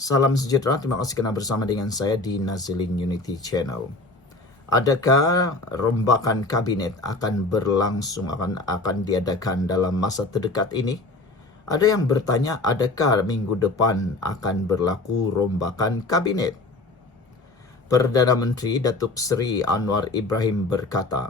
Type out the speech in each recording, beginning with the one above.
Salam sejahtera, terima kasih kerana bersama dengan saya di Nazilin Unity Channel. Adakah rombakan kabinet akan berlangsung, akan diadakan dalam masa terdekat ini? Ada yang bertanya, adakah minggu depan akan berlaku rombakan kabinet? Perdana Menteri Datuk Seri Anwar Ibrahim berkata,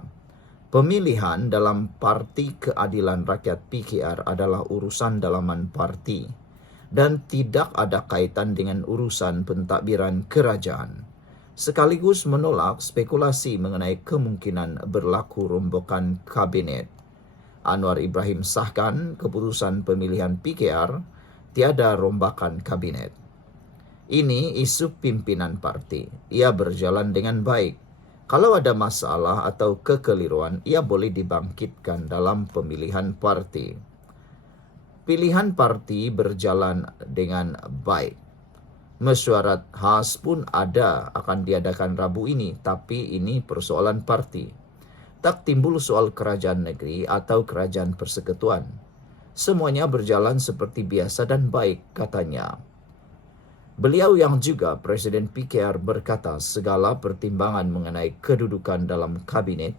pemilihan dalam Parti Keadilan Rakyat PKR adalah urusan dalaman parti dan tidak ada kaitan dengan urusan pentadbiran kerajaan. Sekaligus menolak spekulasi mengenai kemungkinan berlaku rombakan kabinet. Anwar Ibrahim sahkan keputusan pemilihan PKR tiada rombakan kabinet. Ini isu pimpinan parti. Ia berjalan dengan baik. Kalau ada masalah atau kekeliruan, ia boleh dibangkitkan dalam pemilihan parti. Pilihan parti berjalan dengan baik. Mesyuarat khas pun akan diadakan Rabu ini, tapi ini persoalan parti. Tak timbul soal kerajaan negeri atau kerajaan persekutuan. Semuanya berjalan seperti biasa dan baik, katanya. Beliau yang juga Presiden PKR berkata segala pertimbangan mengenai kedudukan dalam kabinet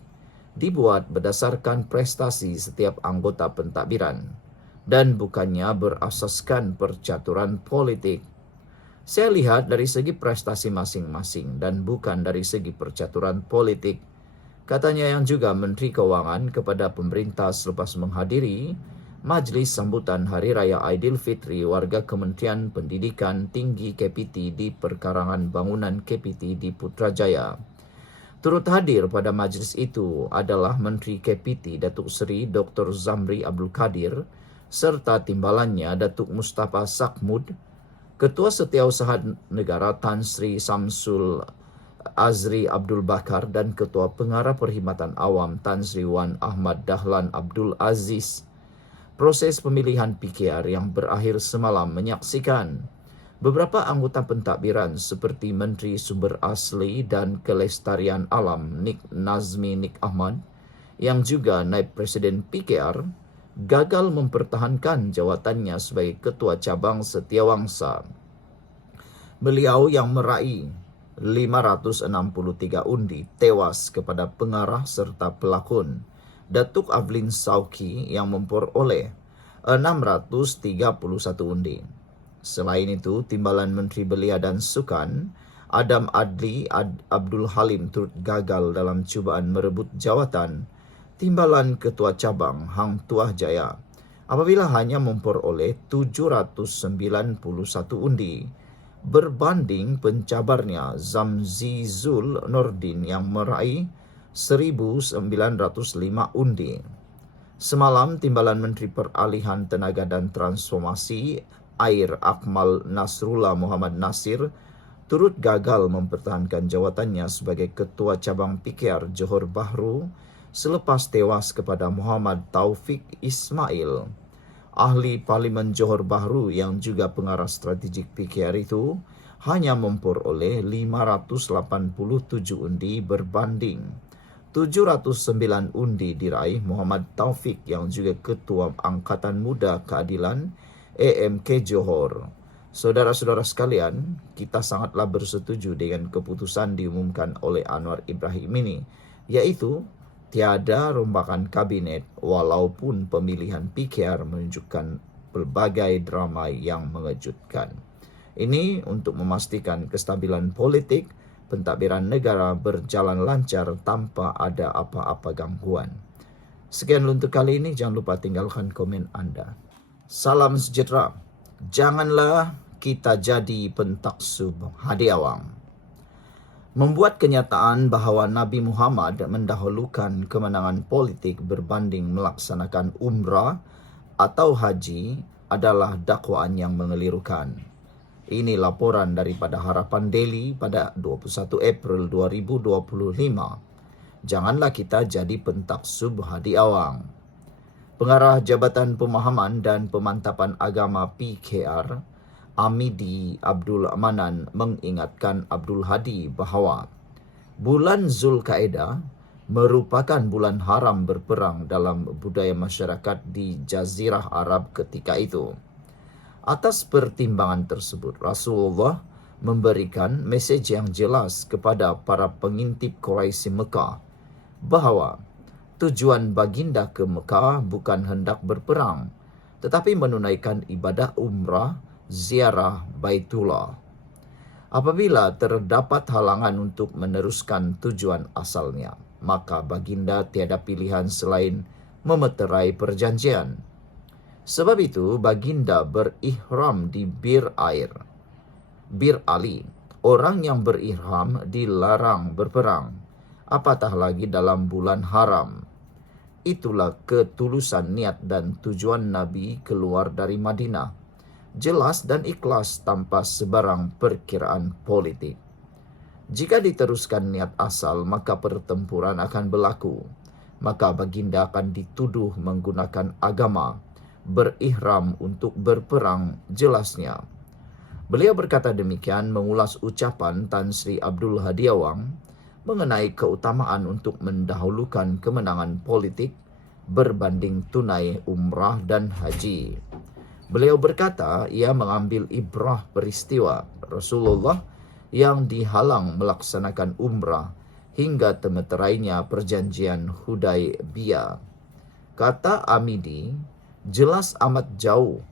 dibuat berdasarkan prestasi setiap anggota pentadbiran dan bukannya berasaskan percaturan politik. Saya lihat dari segi prestasi masing-masing dan bukan dari segi percaturan politik, katanya yang juga Menteri Keuangan kepada pemerintah selepas menghadiri Majlis Sambutan Hari Raya Aidilfitri warga Kementerian Pendidikan Tinggi KPT di Perkarangan Bangunan KPT di Putrajaya. Turut hadir pada majlis itu adalah Menteri KPT Datuk Seri Dr. Zamri Abdul Kadir serta timbalannya Datuk Mustafa Sakmud, Ketua Setiausaha Negara Tan Sri Samsul Azri Abdul Bakar dan Ketua Pengarah Perkhidmatan Awam Tan Sri Wan Ahmad Dahlan Abdul Aziz. Proses pemilihan PKR yang berakhir semalam menyaksikan beberapa anggota pentadbiran seperti Menteri Sumber Asli dan Kelestarian Alam Nik Nazmi Nik Ahmad yang juga Naib Presiden PKR gagal mempertahankan jawatannya sebagai Ketua Cabang Setiawangsa. Beliau yang meraih 563 undi tewas kepada pengarah serta pelakon Datuk Avlin Sauki yang memperoleh 631 undi. Selain itu, Timbalan Menteri Belia dan Sukan Adam Adli Abdul Halim turut gagal dalam cubaan merebut jawatan Timbalan Ketua Cabang Hang Tuah Jaya apabila hanya memperoleh 791 undi berbanding pencabarnya Zamzizul Nordin yang meraih 1,905 undi. Semalam, Timbalan Menteri Peralihan Tenaga dan Transformasi Air Akmal Nasrullah Muhammad Nasir turut gagal mempertahankan jawatannya sebagai Ketua Cabang PKR Johor Bahru selepas tewas kepada Muhammad Taufik Ismail. Ahli Parlimen Johor Bahru yang juga pengarah strategik PKR itu hanya memperoleh 587 undi berbanding 709 undi diraih Muhammad Taufik yang juga Ketua Angkatan Muda Keadilan AMK Johor. Saudara-saudara sekalian, kita sangatlah bersetuju dengan keputusan diumumkan oleh Anwar Ibrahim ini, yaitu tiada rombakan kabinet walaupun pemilihan PKR menunjukkan pelbagai drama yang mengejutkan. Ini untuk memastikan kestabilan politik pentadbiran negara berjalan lancar tanpa ada apa-apa gangguan. Sekian untuk kali ini, jangan lupa tinggalkan komen anda. Salam sejahtera. Janganlah kita jadi pentaksub hadi awam. Membuat kenyataan bahawa Nabi Muhammad mendahulukan kemenangan politik berbanding melaksanakan umrah atau haji adalah dakwaan yang mengelirukan. Ini laporan daripada Harapan Daily pada 21 April 2025. Janganlah kita jadi pentaksub hadi awam. Pengarah Jabatan Pemahaman dan Pemantapan Agama PKR, Amidi Abdul Manan mengingatkan Abdul Hadi bahawa bulan Zulkaedah merupakan bulan haram berperang dalam budaya masyarakat di Jazirah Arab ketika itu. Atas pertimbangan tersebut, Rasulullah memberikan mesej yang jelas kepada para pengintip Quraisy Mekah bahawa tujuan baginda ke Mekah bukan hendak berperang, tetapi menunaikan ibadah umrah ziarah Baitullah. Apabila terdapat halangan untuk meneruskan tujuan asalnya, maka baginda tiada pilihan selain memeterai perjanjian. Sebab itu, baginda berihram di Bir Ali. Orang yang berihram dilarang berperang, apatah lagi dalam bulan haram. Itulah ketulusan niat dan tujuan Nabi keluar dari Madinah. Jelas dan ikhlas tanpa sebarang perkiraan politik. Jika diteruskan niat asal, maka pertempuran akan berlaku. Maka baginda akan dituduh menggunakan agama, berihram untuk berperang, jelasnya. Beliau berkata demikian mengulas ucapan Tan Sri Abdul Hadi Awang mengenai keutamaan untuk mendahulukan kemenangan politik berbanding tunai umrah dan haji. Beliau berkata ia mengambil ibrah peristiwa Rasulullah yang dihalang melaksanakan umrah hingga temeterainya perjanjian Hudaybiyah. Kata Amidi, jelas amat jauh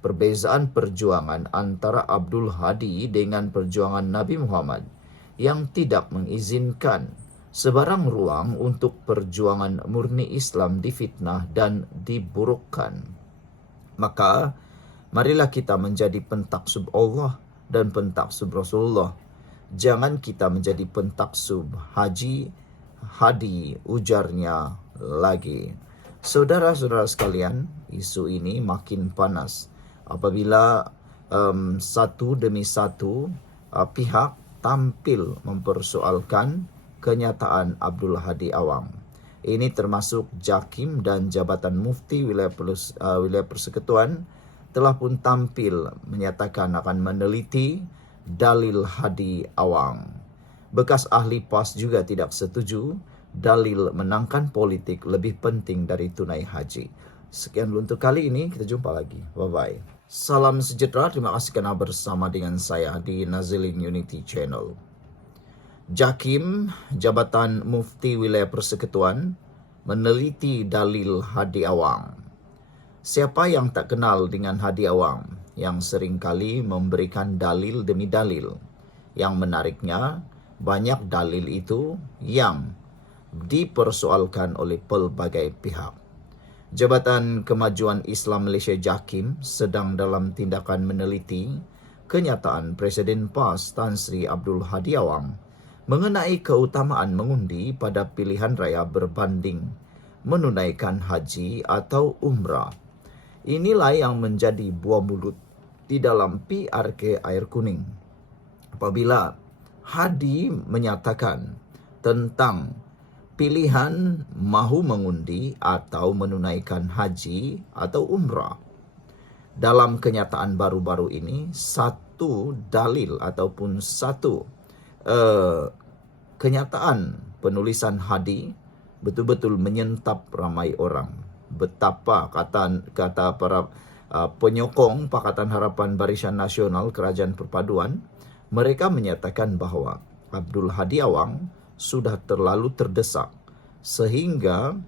perbezaan perjuangan antara Abdul Hadi dengan perjuangan Nabi Muhammad yang tidak mengizinkan sebarang ruang untuk perjuangan murni Islam difitnah dan diburukkan. Maka, marilah kita menjadi pentaksub Allah dan pentaksub Rasulullah. Jangan kita menjadi pentaksub Hadi, ujarnya lagi. Saudara-saudara sekalian, isu ini makin panas apabila satu demi satu pihak tampil mempersoalkan kenyataan Abdul Hadi Awang. Ini termasuk Jakim dan Jabatan Mufti Wilayah Persekutuan telah pun tampil menyatakan akan meneliti dalil Hadi Awang. Bekas ahli PAS juga tidak setuju dalil menangkan politik lebih penting dari tunai haji. Sekian dulu untuk kali ini, kita jumpa lagi. Bye-bye. Salam sejahtera, terima kasih kerana bersama dengan saya di Naziling Unity Channel. Jakim, Jabatan Mufti Wilayah Persekutuan, meneliti dalil Hadi Awang. Siapa yang tak kenal dengan Hadi Awang yang seringkali memberikan dalil demi dalil? Yang menariknya, banyak dalil itu yang dipersoalkan oleh pelbagai pihak. Jabatan Kemajuan Islam Malaysia Jakim sedang dalam tindakan meneliti kenyataan Presiden PAS Tan Sri Abdul Hadi Awang mengenai keutamaan mengundi pada pilihan raya berbanding menunaikan haji atau umrah. Inilah yang menjadi buah mulut di dalam PRK Air Kuning. Apabila Hadi menyatakan tentang pilihan mahu mengundi atau menunaikan haji atau umrah. Dalam kenyataan baru-baru ini, satu dalil ataupun satu kenyataan penulisan Hadi betul-betul menyentap ramai orang. Betapa kata para penyokong Pakatan Harapan Barisan Nasional Kerajaan Perpaduan, mereka menyatakan bahawa Abdul Hadi Awang sudah terlalu terdesak sehingga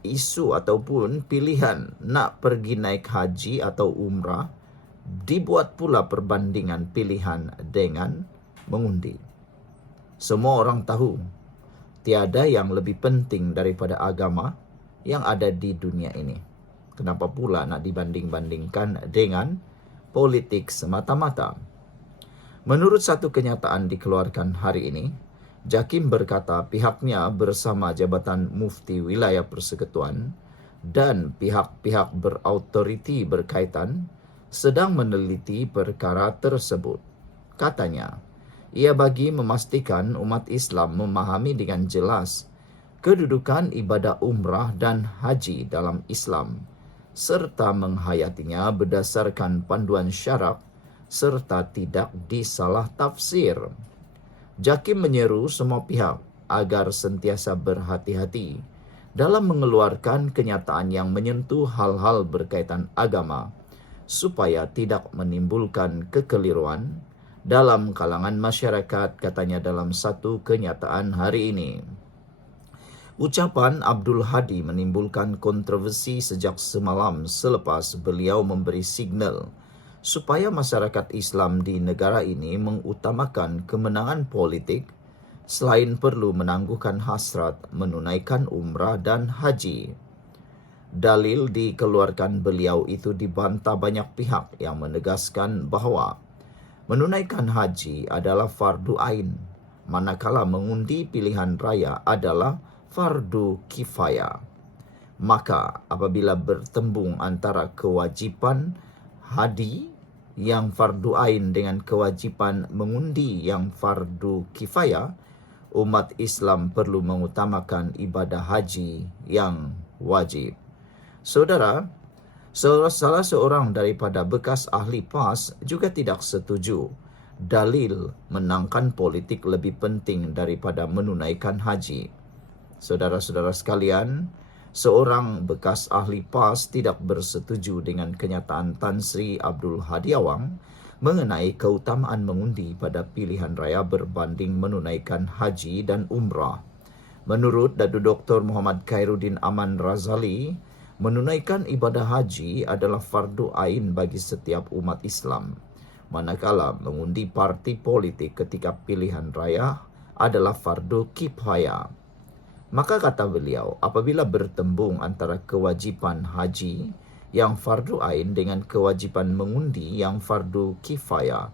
isu ataupun pilihan nak pergi naik haji atau umrah dibuat pula perbandingan pilihan dengan mengundi. Semua orang tahu tiada yang lebih penting daripada agama yang ada di dunia ini. Kenapa pula nak dibanding-bandingkan dengan politik semata-mata? Menurut satu kenyataan dikeluarkan hari ini, Jakim berkata pihaknya bersama Jabatan Mufti Wilayah Persekutuan dan pihak-pihak berautoriti berkaitan sedang meneliti perkara tersebut. Katanya, ia bagi memastikan umat Islam memahami dengan jelas kedudukan ibadah umrah dan haji dalam Islam serta menghayatinya berdasarkan panduan syarak serta tidak disalah tafsir. Jakim menyeru semua pihak agar sentiasa berhati-hati dalam mengeluarkan kenyataan yang menyentuh hal-hal berkaitan agama supaya tidak menimbulkan kekeliruan dalam kalangan masyarakat, katanya dalam satu kenyataan hari ini. Ucapan Abdul Hadi menimbulkan kontroversi sejak semalam selepas beliau memberi signal supaya masyarakat Islam di negara ini mengutamakan kemenangan politik selain perlu menangguhkan hasrat menunaikan umrah dan haji. Dalil dikeluarkan beliau itu dibantah banyak pihak yang menegaskan bahawa menunaikan haji adalah fardu ain, manakala mengundi pilihan raya adalah fardu kifayah. Maka apabila bertembung antara kewajipan haji yang fardu ain dengan kewajipan mengundi yang fardu kifayah, umat Islam perlu mengutamakan ibadah haji yang wajib. Saudara, salah seorang daripada bekas ahli PAS juga tidak setuju dalil menangkan politik lebih penting daripada menunaikan haji. Saudara-saudara sekalian, seorang bekas ahli PAS tidak bersetuju dengan kenyataan Tan Sri Abdul Hadi Awang mengenai keutamaan mengundi pada pilihan raya berbanding menunaikan haji dan umrah. Menurut Datuk Dr. Muhammad Khairuddin Aman Razali, menunaikan ibadah haji adalah fardu ain bagi setiap umat Islam, manakala mengundi parti politik ketika pilihan raya adalah fardu kifayah. Maka kata beliau, apabila bertembung antara kewajipan haji yang fardu ain dengan kewajipan mengundi yang fardu kifayah,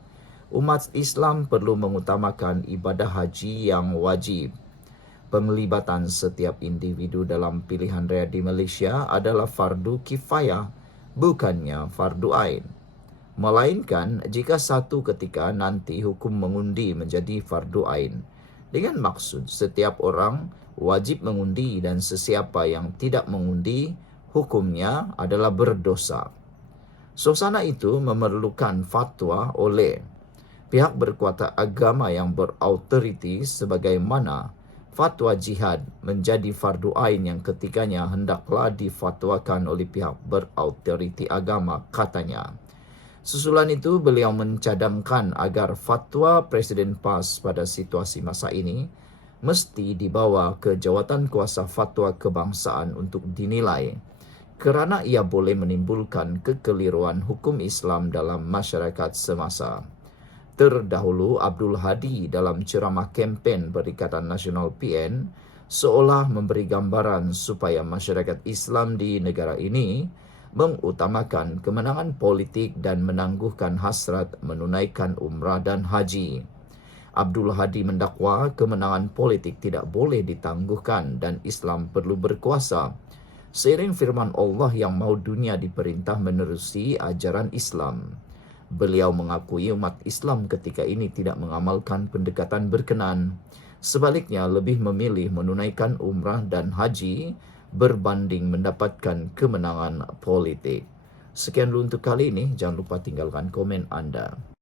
umat Islam perlu mengutamakan ibadah haji yang wajib. Penglibatan setiap individu dalam pilihan raya di Malaysia adalah fardu kifayah, bukannya fardu ain. Melainkan jika satu ketika nanti hukum mengundi menjadi fardu ain, dengan maksud setiap orang wajib mengundi dan sesiapa yang tidak mengundi, hukumnya adalah berdosa. Suasana itu memerlukan fatwa oleh pihak berkuasa agama yang berautoriti, sebagaimana fatwa jihad menjadi fardu ain yang ketiganya hendaklah difatwakan oleh pihak berautoriti agama, katanya. Susulan itu, beliau mencadangkan agar fatwa Presiden PAS pada situasi masa ini mesti dibawa ke Jawatan Kuasa Fatwa Kebangsaan untuk dinilai, kerana ia boleh menimbulkan kekeliruan hukum Islam dalam masyarakat semasa. Terdahulu, Abdul Hadi dalam ceramah kempen Perikatan Nasional PN seolah memberi gambaran supaya masyarakat Islam di negara ini mengutamakan kemenangan politik dan menangguhkan hasrat menunaikan umrah dan haji. Abdul Hadi mendakwa kemenangan politik tidak boleh ditangguhkan dan Islam perlu berkuasa. Seiring firman Allah yang mahu dunia diperintah menerusi ajaran Islam. Beliau mengakui umat Islam ketika ini tidak mengamalkan pendekatan berkenan. Sebaliknya, lebih memilih menunaikan umrah dan haji berbanding mendapatkan kemenangan politik. Sekian dulu untuk kali ini. Jangan lupa tinggalkan komen Anda.